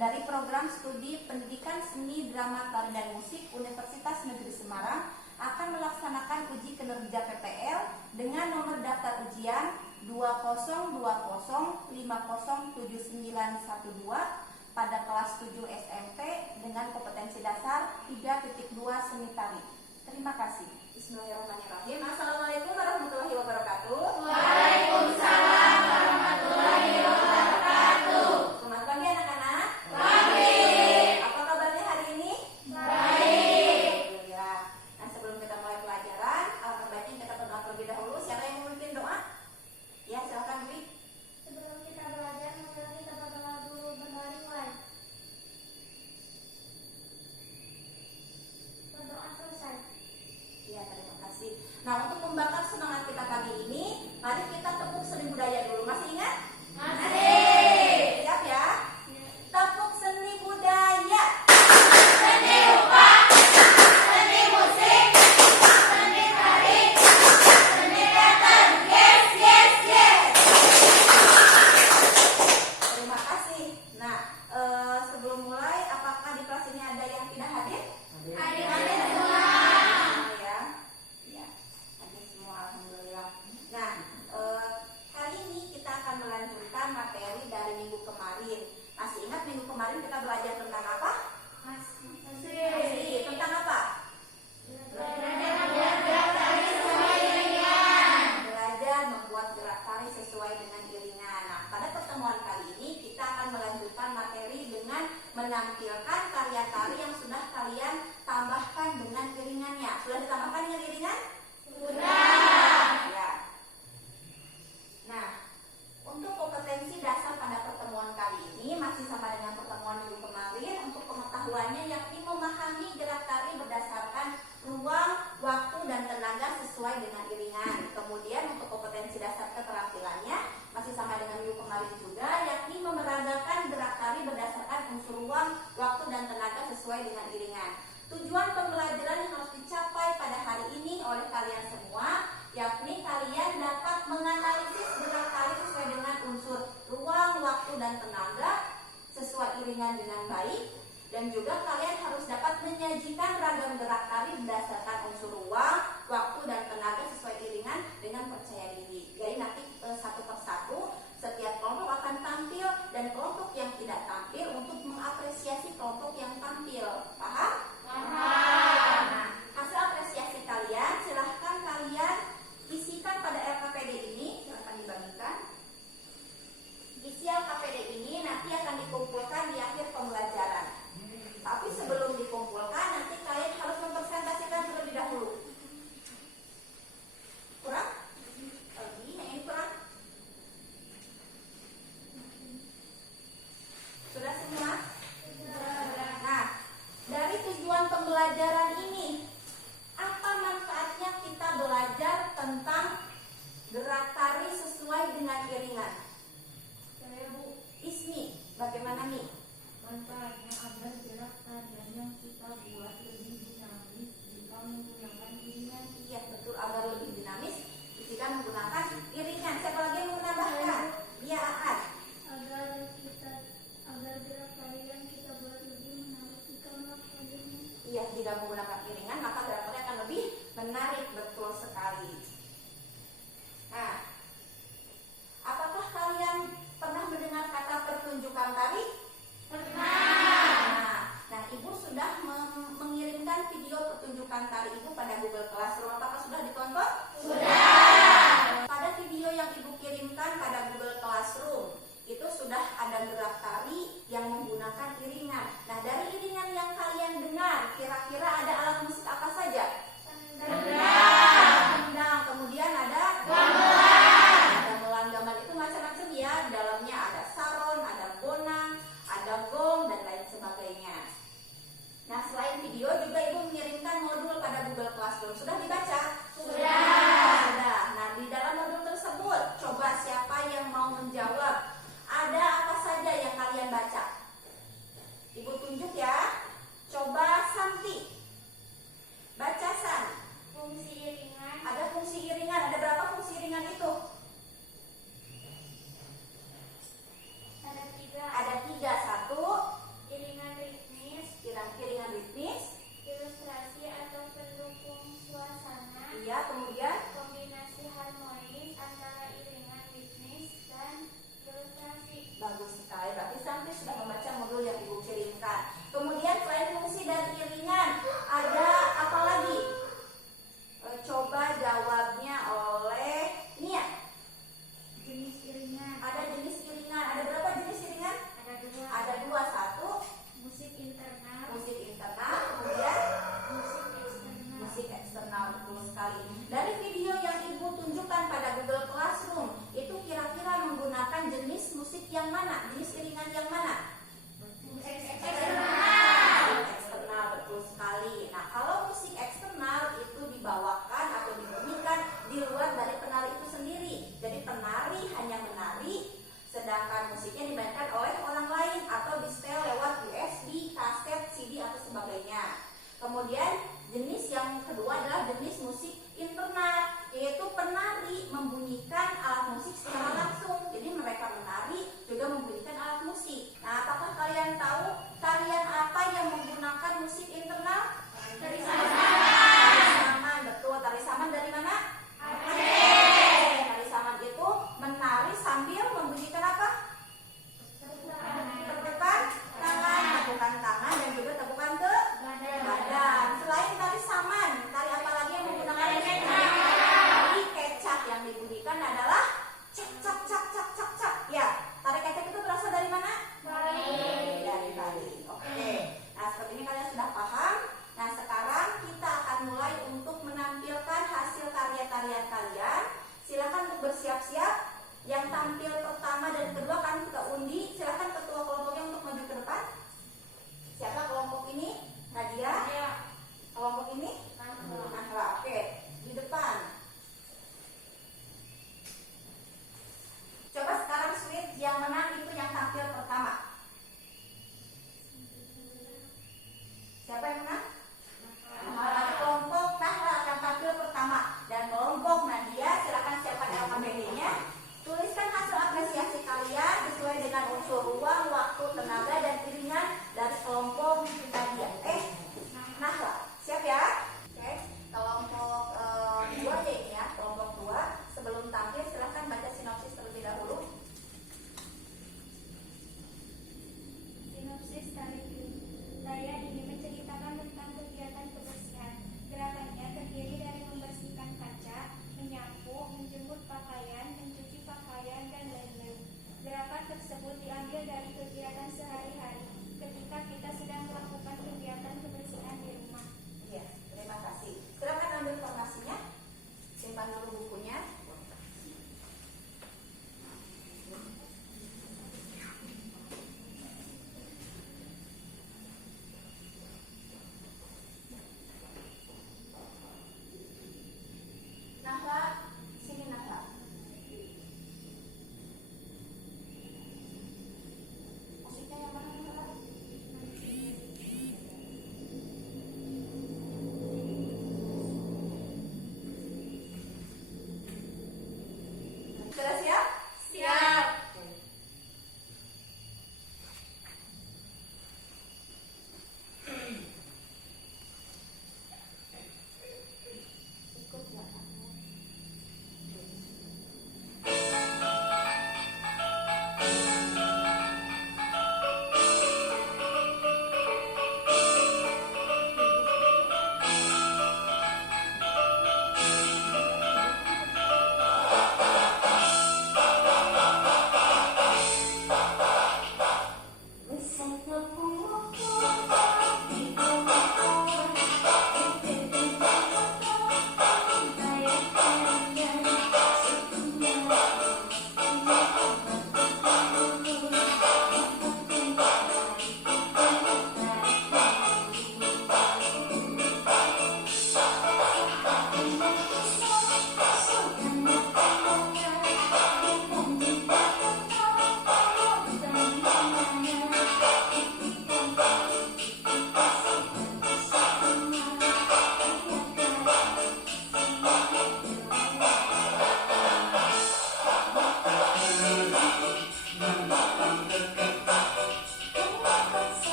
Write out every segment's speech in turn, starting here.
dari Program Studi Pendidikan Seni Drama Tari dan Musik Universitas Negeri Semarang akan melaksanakan uji kinerja PPL dengan nomor daftar ujian 2020507912 pada kelas 7 SMP dengan kompetensi dasar 3.2 seni tari. Terima kasih. Bismillahirrahmanirrahim. Assalamualaikum warahmatullahi wabarakatuh. Waalaikumsalam warahmatullahi wabarakatuh. Selamat pagi anak-anak. Pagi. Apa kabarnya hari ini? Baik. Alhamdulillah. Nah, sebelum kita mulai pelajaran, alangkah baiknya kita berdoa terlebih dahulu. Siapa yang mau memimpin doa? Ya, silakan Dwi. Sebelum kita belajar, mari kita berdoa dulu. Berdoa mulai. Berdoa selesai. Ya, terima kasih. Nah, untuk membakar semangat kita pagi ini, mari kita tepuk seni budaya dulu. Masih ingat? Masih. Siap ya? Tepuk seni budaya. Seni rupa, seni musik, seni tari, seni teater. Yes, yes, yes. Terima kasih. Nah, sebelum mulai, apakah di kelas ini ada yang tidak hadir? Adik-adik semua. Ya, ya, hadir semua, alhamdulillah. Nah, hari ini kita akan melanjutkan materi dari minggu kemarin. Masih ingat minggu kemarin kita belajar tentang apa? Masih. Tentang apa? Belajar membuat gerak tari sesuai dengan iringan. Nah, pada pertemuan kali ini kita akan melanjutkan materi dengan menampilkan karya tari yang sudah kalian tambahkan dengan iringannya. Sudah ditambahkan dengan iringan? Sudah. Ya. Nah, untuk kompetensi dasar pada pertemuan kali ini masih sama dengan pertemuan minggu kemarin. Untuk pengetahuannya yakni memahami gerak tari berdasarkan ruang, waktu, dan tenaga sesuai dengan iringan. Kemudian untuk kompetensi dasar keterampilannya masih sama dengan minggu kemarin juga, yakni memeragakan gerak tari berdasarkan unsur ruang, waktu, dan tenaga sesuai dengan iringan. Tujuan pembelajaran yang harus dicapai pada hari ini oleh kalian semua, yakni kalian dapat menganalisis gerak tari sesuai dengan unsur ruang, waktu, dan tenaga sesuai iringan dengan baik. Dan juga kalian harus dapat menyajikan ragam gerak tari berdasarkan unsur ruang, waktu, dan tenaga sesuai iringan dengan percaya diri. Jadi nanti satu persatu setiap kelompok akan tampil dan kelompok yang tidak tampil untuk mengapresiasi kelompok yang tampil. Paham? Paham. Nah, hasil apresiasi kalian silahkan kalian isikan pada LKPD ini. Silahkan dibagikan. Isi LKPD ini nanti akan dikumpulkan di akhir pembelajaran. Tapi sebelum dikumpulkan, nanti kalian harus mempresentasikan terlebih dahulu. Kurang? Lagi, yang ini kurang? Sudah semua? Nah, dari tujuan pembelajaran ini, apa manfaatnya kita belajar tentang gerak tari sesuai dengan iringan? Ismi, bagaimana nih? Manfaatnya agar gerak tarian yang kita buat lebih dinamis jika menggunakan iringan. Iya, betul, agar lebih dinamis jika menggunakan iringan. Siapa lagi yang mau menambahkan? Iya, Aan. Agar gerak tarian kita buat lebih menarik jika menggunakan iringan. Iya, jika menggunakan iringan maka gerak tari akan lebih menarik, betul sekali. Nah, apakah kalian pernah mendengar kata pertunjukan tari? Pernah. Nah, Ibu sudah mengirim luar dari penari itu sendiri. Jadi penari hanya menari, sedangkan musiknya dimainkan oleh orang lain atau di-setel lewat USB, kaset, CD atau sebagainya. Kemudian jenis yang kedua adalah jenis musik internal, yaitu penari membunyikan alat musik secara langsung. Jadi mereka menari juga membunyikan alat musik. Nah, apakah kalian tahu tarian apa yang menggunakan musik internal? Tari saman, betul. Tari saman dari mana? Aceh. Tari saman itu menari sambil membunyikan apa? Tepukan tangan, tepukan tangan dan juga tepukan ke badan. Selain tari saman, tari apa lagi yang menggunakan kecap? Tari kecap yang dibunyikan adalah cak cak cak cak cak cak. Ya, tari kecap itu berasal dari mana? Dari Bali. Oke. Nah, seperti ini kalian sudah paham. Nah, sekarang kita akan mulai untuk menampilkan hasil karya tarian kalian. Silakan untuk bersiap-siap. Yang tampil pertama dan kedua akan kita undi. Silakan ketua kelompoknya untuk maju ke depan. Siapa kelompok ini? Nadia. Kelompok ini? Nahla. Oke, di depan. Coba sekarang switch yang menang itu yang tampil pertama. Siapa yang menang? Kelompok Nahla akan tampil pertama. Dan kelompok Nadia silakan siapkan LKPD-nya. Tuliskan hasil apresiasi kalian sesuai dengan unsur.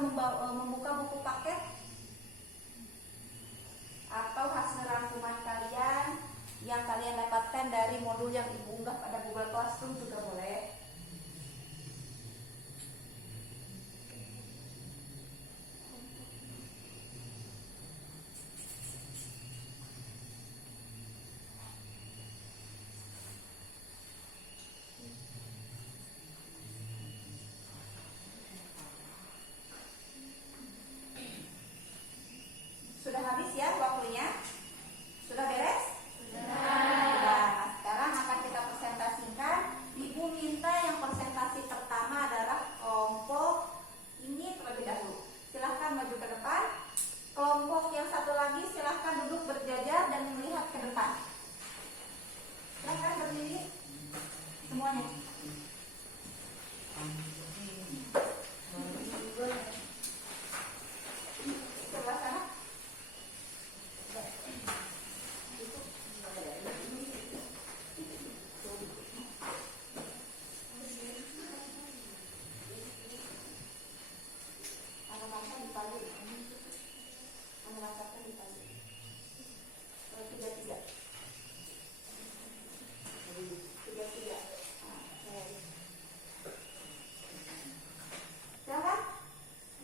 membuka buku paket atau hasil rangkuman kalian yang kalian dapatkan dari modul yang ibu unggah pada Google Classroom juga boleh. Sudah habis ya waktunya? Sudah beres? Sudah. Nah, sekarang akan kita presentasikan. Ibu minta yang presentasi pertama adalah kelompok ini terlebih dahulu. Silahkan maju ke depan. Kelompok yang satu lagi silahkan duduk berjajar dan melihat ke depan. Silahkan berdiri semuanya. Sebelah sana.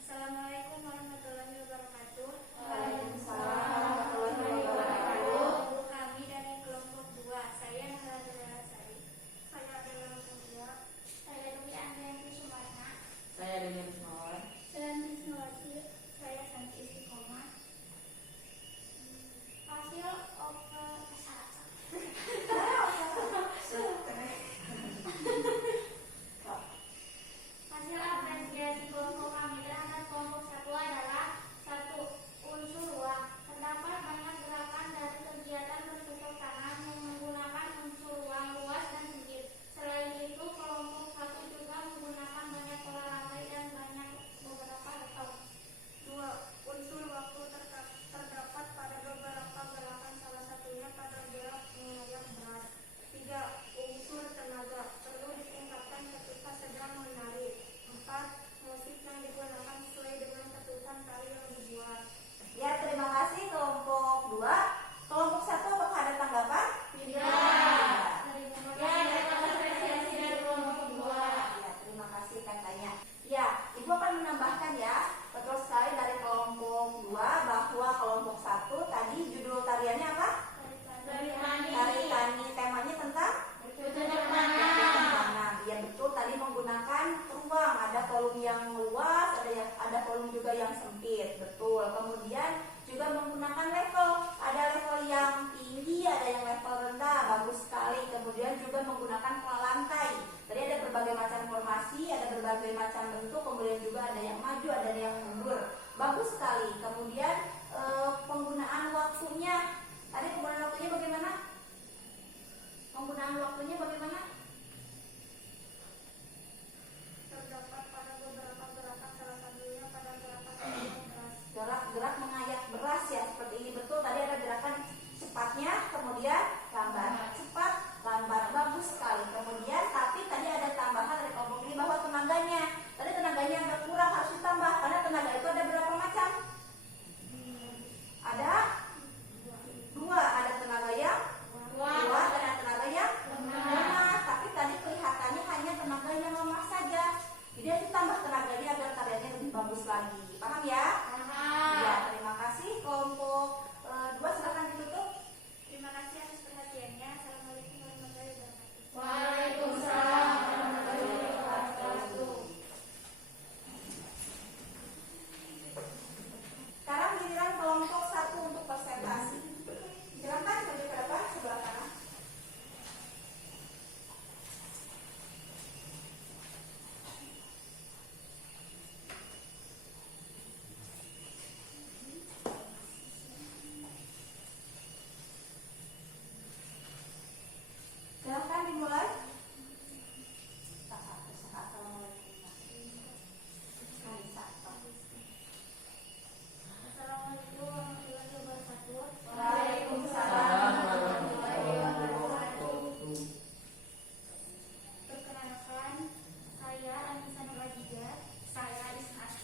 Assalamualaikum warahmatullahi wabarakatuh. Waalaikumsalam warahmatullahi wabarakatuh. Ibu kami dari kelompok 2. Saya Nahla Sari. Saya adalah kelompok 2. Saya Dwi Andrianti Sumarna. Saya dengan Mawar. Saya Nismawati. Saya Santi Istiqomah. Hasil Hasil apresiasi kelompok kami terhadap kelompok 1 adalah 1. Unsur ruang. Terdapat banyak gerakan dari kegiatan bercocok tanam yang menggunakan unsur ruang luas dan sempit. Selain itu, kelompok 1 juga menggunakan banyak pola lantai dan banyak beberapa level. 2. Unsur waktu terdapat pada beberapa gerakan, salah satunya pada gerak mengayap beras. 3. Unsur tenaga perlu ditingkatkan ketika sedang menari. 4. Musik yang digunakan sesuai dengan keputusan tari yang dibuat. Ya, terima kasih kelompok 2. Kelompok 1 apakah ada tanggapan? Ya, terima kasih katanya. Ya, Ibu akan menambahkan ya. Betul sekali dari kelompok 2 bahwa kelompok 1 tadi judul tariannya apa? Tari tani. Temanya tentang tanam. Ya betul, tadi menggunakan ruang, ada volume yang luas, ada volume juga yang sempit, betul. Kemudian juga menggunakan level, ada level yang tinggi, ada yang level rendah, bagus sekali. Kemudian juga menggunakan pola lantai. Tadi ada berbagai macam formasi, ada berbagai macam bentuk, kemudian juga ada yang maju, ada yang mundur, bagus sekali. Kemudian penggunaan waktunya, tadi penggunaan waktunya bagaimana? Penggunaan waktunya bagaimana? Terdapat pada beberapa gerakan, salah satunya pada gerakan mengayap beras. Gerak mengayak beras ya, seperti ini, betul. Tadi ada gerakan cepatnya, kemudian lambat, cepat, lambat, bagus sekali. Kemudian tapi tadi ada tambahan dari kelompok ini bahwa tenaganya, tadi tenaganya agak kurang, harus ditambah karena tenaga itu ada berapa macam? Ada 2, ada tenaga yang kuat dan ada tenaga yang lemah.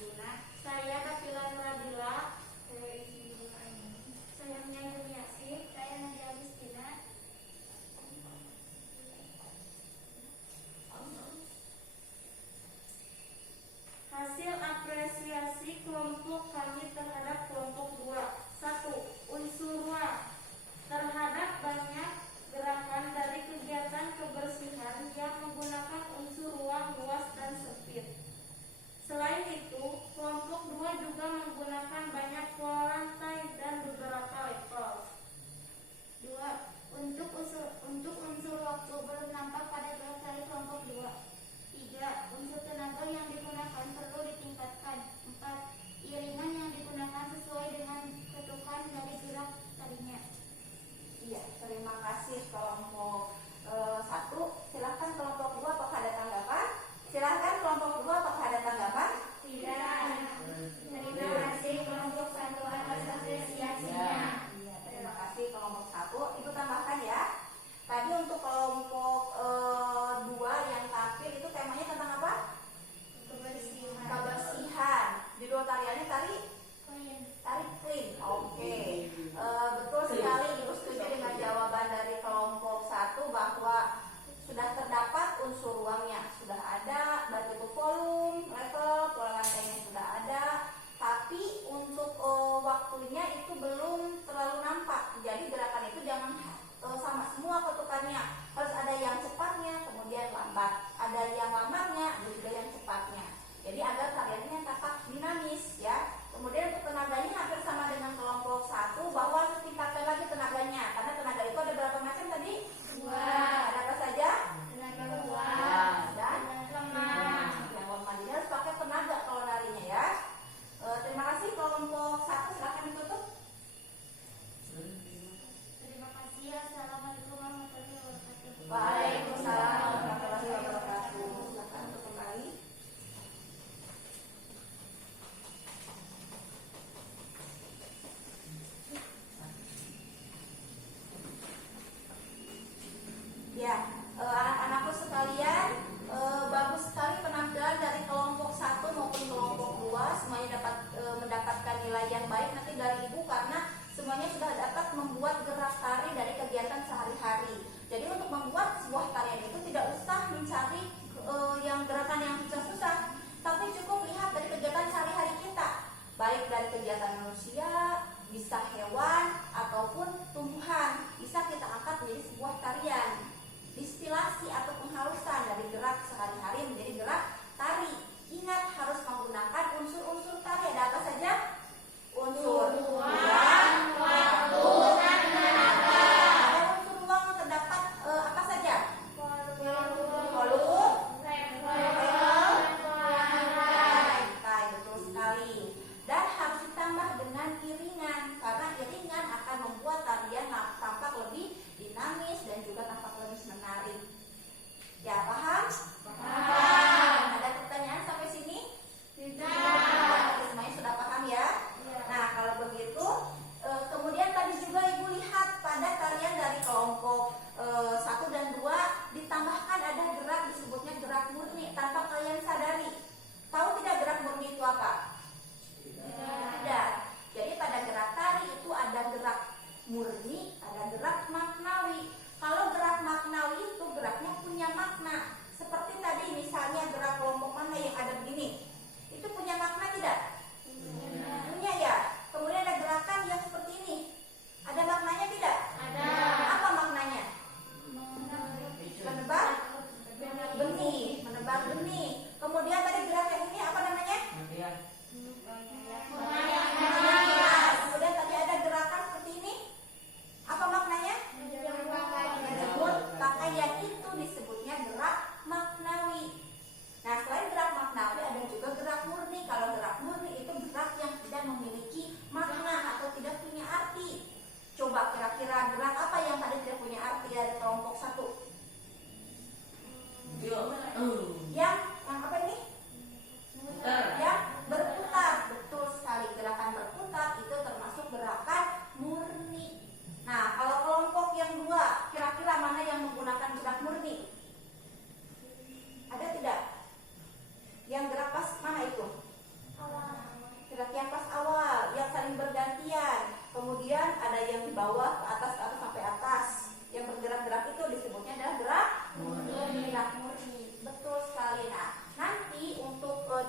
Saya Dapilan Radila. Saya Mia Juniasi. Saya Nadia Agustina. Hasil apresiasi kelompok kami terhadap kelompok 2. 1. Unsur ruang. Terhadap banyak gerakan dari kegiatan kebersihan yang menggunakan unsur ruang luas dan sempit. Selain itu, kelompok 2 juga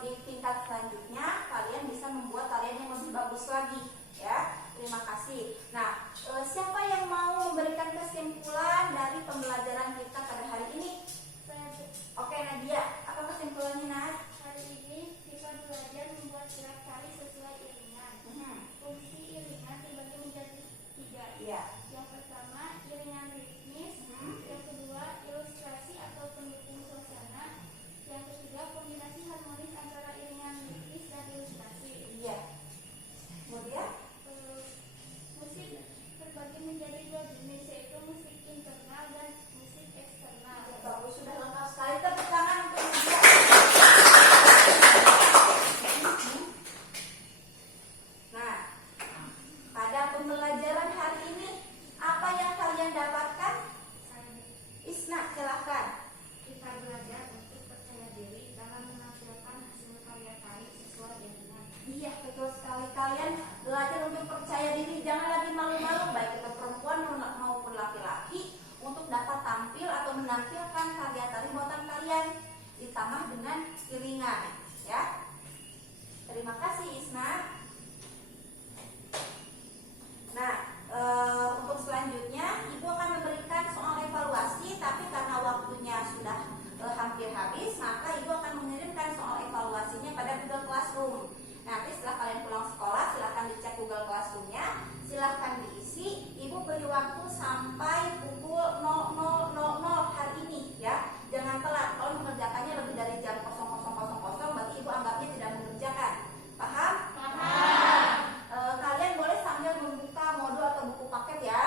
di tingkat selanjutnya kalian bisa membuat tarian yang lebih bagus lagi ya. Terima kasih. Nah, siapa yang mau memberikan kesimpulan dari pembelajaran kita pada hari ini? Oke, Nadia, apa kesimpulannya, Nad? Hari ini kita belajar membuat gerak tari sesuai iringan. Fungsi iringan dibagi menjadi 3. Iya. Yang pertama, iringan ritmis. Yang kedua, ilustrasi atau pendukung suasana. Yang ketiga, kombinasi harmonis antara iringan ritmis dan ilustrasi. Iya. Kemudian? Musik terbagi menjadi 2 jenis, yaitu musik internal dan musik eksternal. Bagus, sudah lengkap sekali. Tepuk tangan untuk Nadia. Nah, pada pembelajaran hari ini, apa yang kalian dapatkan? Isna, silahkan. Kita belajar untuk percaya diri dalam menampilkan hasil karya tari sesuai iringan. Iya, betul sekali. Kalian belajar untuk percaya diri. Jangan lagi malu-malu, baik itu perempuan maupun laki-laki, untuk dapat tampil atau menampilkan karya tari buatan kalian, ditambah dengan iringan. Ya, terima kasih Isna. Nah, untuk selanjutnya Ibu akan memberikan soal evaluasi, tapi karena waktunya sudah hampir habis, maka Ibu akan mengirimkan soal evaluasinya pada Google Classroom. Nanti setelah kalian pulang sekolah, silahkan dicek Google Classroom-nya, silahkan diisi. Ibu beri waktu sampai pukul 00.00 hari ini ya. Jangan telat. Kalau mengerjakannya lebih dari jam 00.00, berarti Ibu anggapnya tidak mengerjakan. Paham? Paham. Kalian boleh sambil membuka modul atau buku paket ya.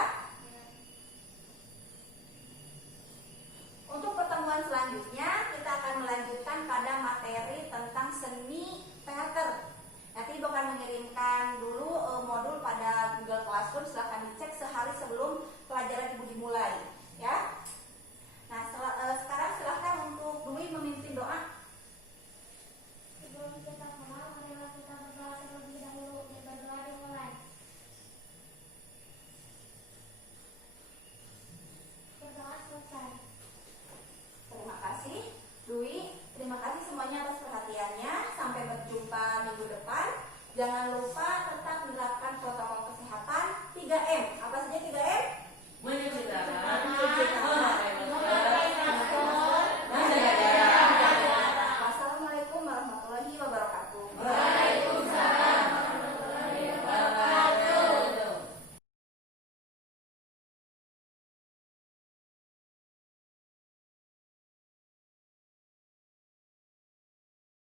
Untuk pertemuan selanjutnya kita akan melanjutkan pada materi tentang seni teater. Nanti Ibu akan mengirimkan dulu modul pada Google Classroom. Silahkan dicek sehari sebelum pelajaran Ibu dimulai ya. Nah, sekarang silahkan untuk Dwi memimpin doa. Sebelum kita mulai, marilah kita berdoa terlebih dahulu. Kita berdoa dimulai. Berdoa selesai. Terima kasih Dwi. Terima kasih semuanya atas perhatiannya. Sampai berjumpa minggu depan. Jangan lupa